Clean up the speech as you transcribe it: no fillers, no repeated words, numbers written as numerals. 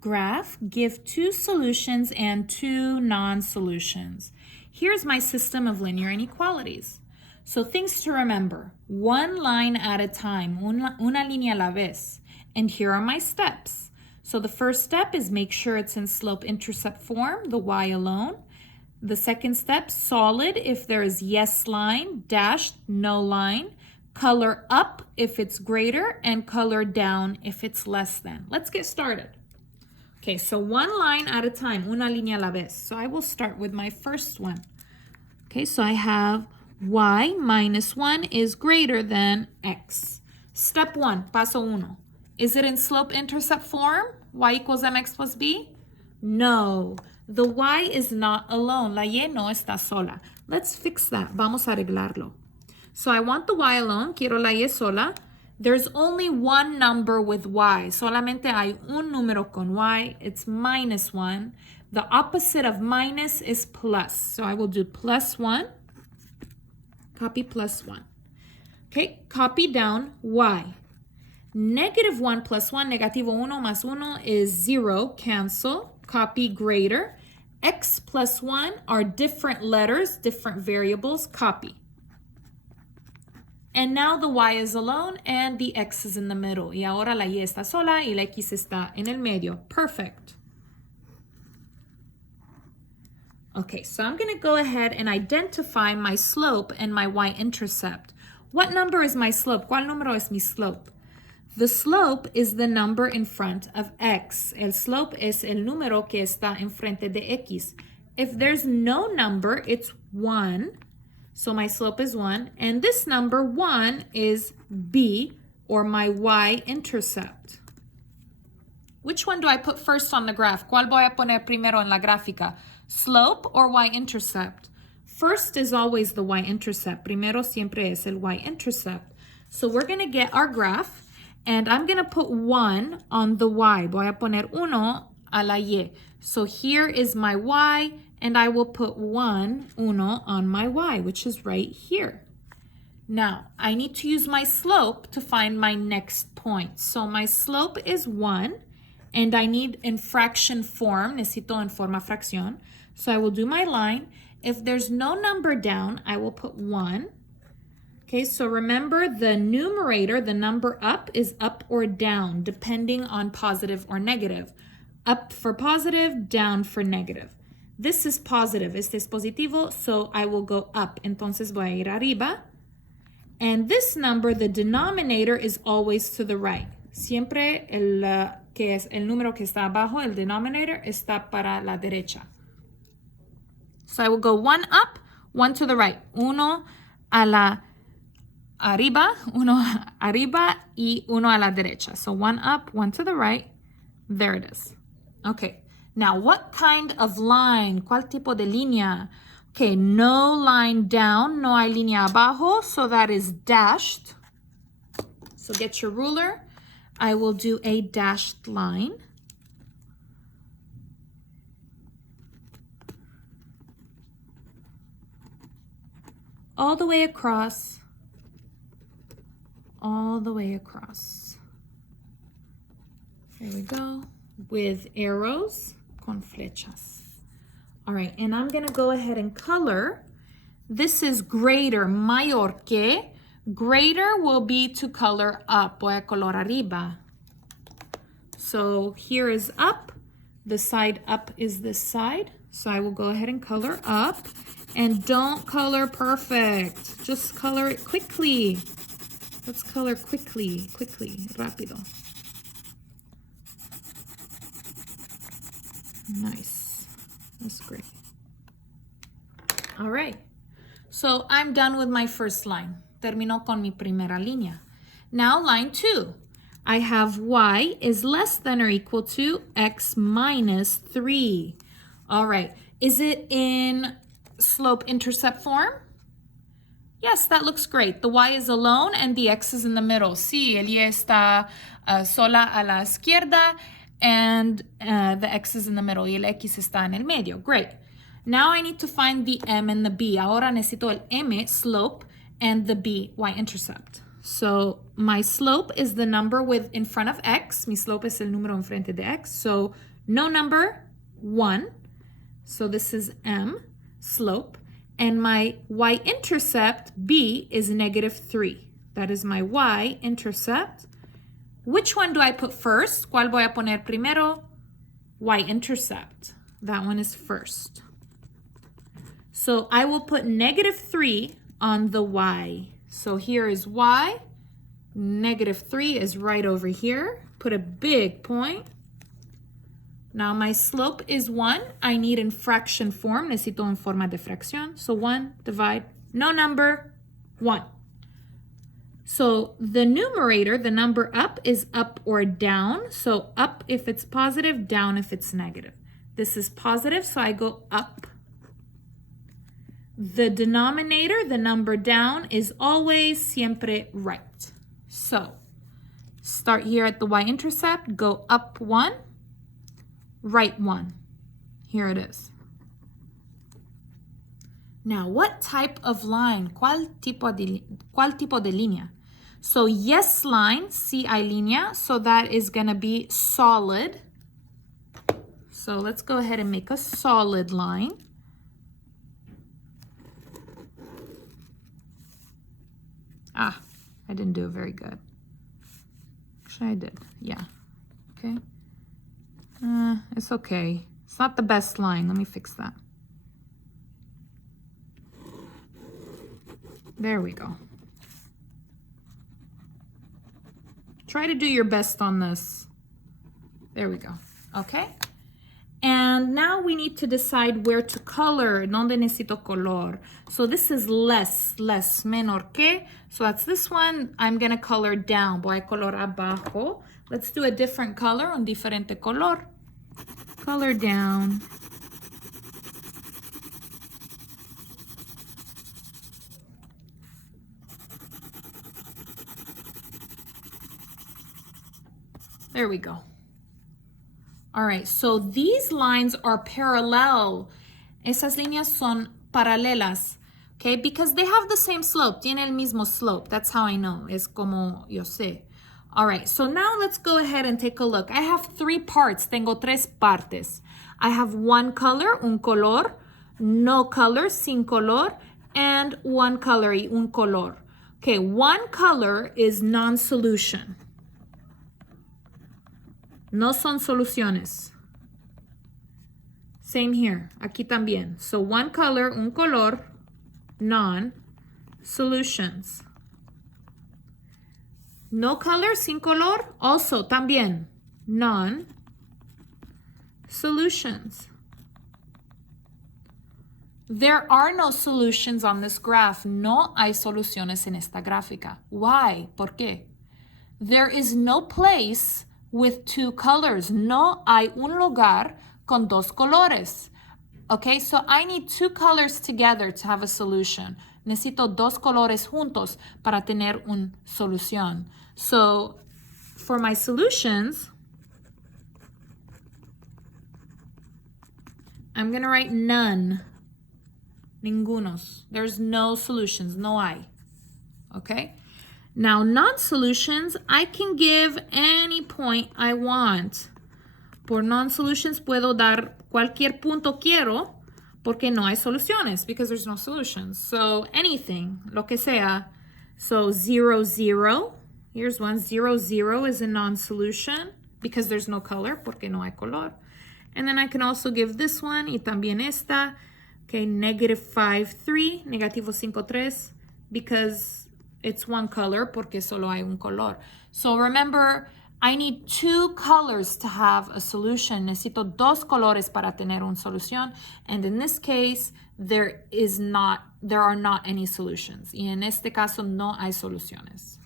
graph, give two solutions and two non-solutions. Here's my system of linear inequalities. So things to remember, one line at a time, una línea a la vez. And here are my steps. So the first step is make sure it's in slope-intercept form, the y alone. The second step, solid if there is yes line, dashed, no line. Color up if it's greater, and color down if it's less than. Let's get started. Okay, so one line at a time, una línea a la vez. So I will start with my first one. Okay, so I have y minus 1 is greater than x. Step 1, paso uno. Is it in slope-intercept form? Y equals mx plus b? No, the y is not alone. La y no está sola. Let's fix that. Vamos a arreglarlo. So I want the y alone. Quiero la y sola. There's only one number with y. Solamente hay un número con y. It's minus 1. The opposite of minus is plus. So I will do plus 1. Copy plus 1. Okay, copy down y. Negative 1 plus 1, negativo 1 más 1 is 0. Cancel. Copy greater. X plus 1 are different letters, different variables. Copy. And now the y is alone and the x is in the middle. Y ahora la y está sola y la x está en el medio. Perfect. Okay, so I'm going to go ahead and identify my slope and my y-intercept. What number is my slope? ¿Cuál número es mi slope? The slope is the number in front of x. El slope es el número que está enfrente de x. If there's no number, it's 1. So my slope is 1. And this number 1 is b, or my y-intercept. Which one do I put first on the graph? ¿Cuál voy a poner primero en la gráfica? Slope or y-intercept? First is always the y-intercept. Primero siempre es el y-intercept. So we're going to get our graph, and I'm going to put 1 on the y. Voy a poner uno a la y. So here is my y, and I will put 1, uno, on my y, which is right here. Now, I need to use my slope to find my next point. So my slope is 1, and I need in fraction form. Necesito en forma fracción. So I will do my line. If there's no number down, I will put 1. Okay, so remember the numerator, the number up, is up or down, depending on positive or negative. Up for positive, down for negative. This is positive, este es positivo, so I will go up. Entonces voy a ir arriba. And this number, the denominator, is always to the right. Siempre que es el número que está abajo, el denominator, está para la derecha. So I will go 1 up, 1 to the right. Uno a la arriba, uno arriba, y uno a la derecha. So 1 up, 1 to the right. There it is. Okay, now what kind of line? ¿Cuál tipo de línea? Okay, no line down, no hay línea abajo, so that is dashed. So get your ruler. I will do a dashed line. All the way across. All the way across. There we go. With arrows, con flechas. All right, and I'm gonna go ahead and color. This is greater, mayor que. Greater will be to color up. Voy a color arriba. So here is up. The side up is this side. So I will go ahead and color up. And don't color perfect. Just color it quickly. Let's color quickly, rápido. Nice. That's great. All right. So I'm done with my first line. Termino con mi primera línea. Now line 2. I have y is less than or equal to x minus 3. All right. Is it in slope-intercept form? Yes, that looks great. The y is alone and the x is in the middle. Sí, el y está sola a la izquierda and the x is in the middle y el x está en el medio. Great. Now I need to find the m and the b. Ahora necesito el m, slope, and the b, y-intercept. So my slope is the number with in front of x. Mi slope es el número enfrente de x. So no number, 1. So this is m, slope. And my y-intercept, b, is -3. That is my y-intercept. Which one do I put first? ¿Cuál voy a poner primero? Y-intercept. That one is first. So I will put -3 on the y. So here is y. -3 is right over here. Put a big point. Now my slope is 1. I need in fraction form. Necesito en forma de fracción. So 1 divide, no number, 1. So the numerator, the number up, is up or down. So up if it's positive, down if it's negative. This is positive, so I go up. The denominator, the number down, is always siempre right. So start here at the y-intercept, go up 1. Right 1. Here it is. Now, what type of line? ¿Cuál tipo de línea? So yes line, si hay línea, so that is going to be solid. So let's go ahead and make a solid line. I didn't do it very good. Actually, I did. Yeah. Okay. It's okay. It's not the best line. Let me fix that. There we go. Try to do your best on this. There we go. Okay. And now we need to decide where to color. ¿Dónde necesito color? So this is less, menor que. So that's this one. I'm going to color down. Voy a color abajo. Let's do a different color, un diferente color. Color down. There we go. All right, so these lines are parallel. Esas líneas son paralelas, okay? Because they have the same slope. Tiene el mismo slope. That's how I know. Es como yo sé. All right, so now let's go ahead and take a look. I have 3 parts. Tengo 3 partes. I have one color, un color, no color, sin color, and one color, y un color. Okay, one color is non-solution. No son soluciones. Same here. Aquí también. So one color, un color, non-solutions. No color, sin color, also también non-solutions. There are no solutions on this graph. No hay soluciones en esta gráfica. Why? ¿Por qué? There is no place with 2 colors. No hay un lugar con 2 colores. Okay, so I need 2 colors together to have a solution. Necesito 2 colores juntos para tener una solución. So for my solutions, I'm going to write none. Ningunos. There's no solutions. No hay. Okay? Now, non-solutions, I can give any point I want. Por non-solutions puedo dar cualquier punto quiero porque no hay soluciones, because there's no solutions. So anything, lo que sea. So 0, 0. Here's one. 0, 0 is a non-solution because there's no color, porque no hay color. And then I can also give this one, y también esta. Okay, -5, 3, negativo 5, 3, because it's one color, porque solo hay un color. So remember, I need 2 colors to have a solution. Necesito 2 colores para tener una solución. And in this case, there are not any solutions. Y en este caso no hay soluciones.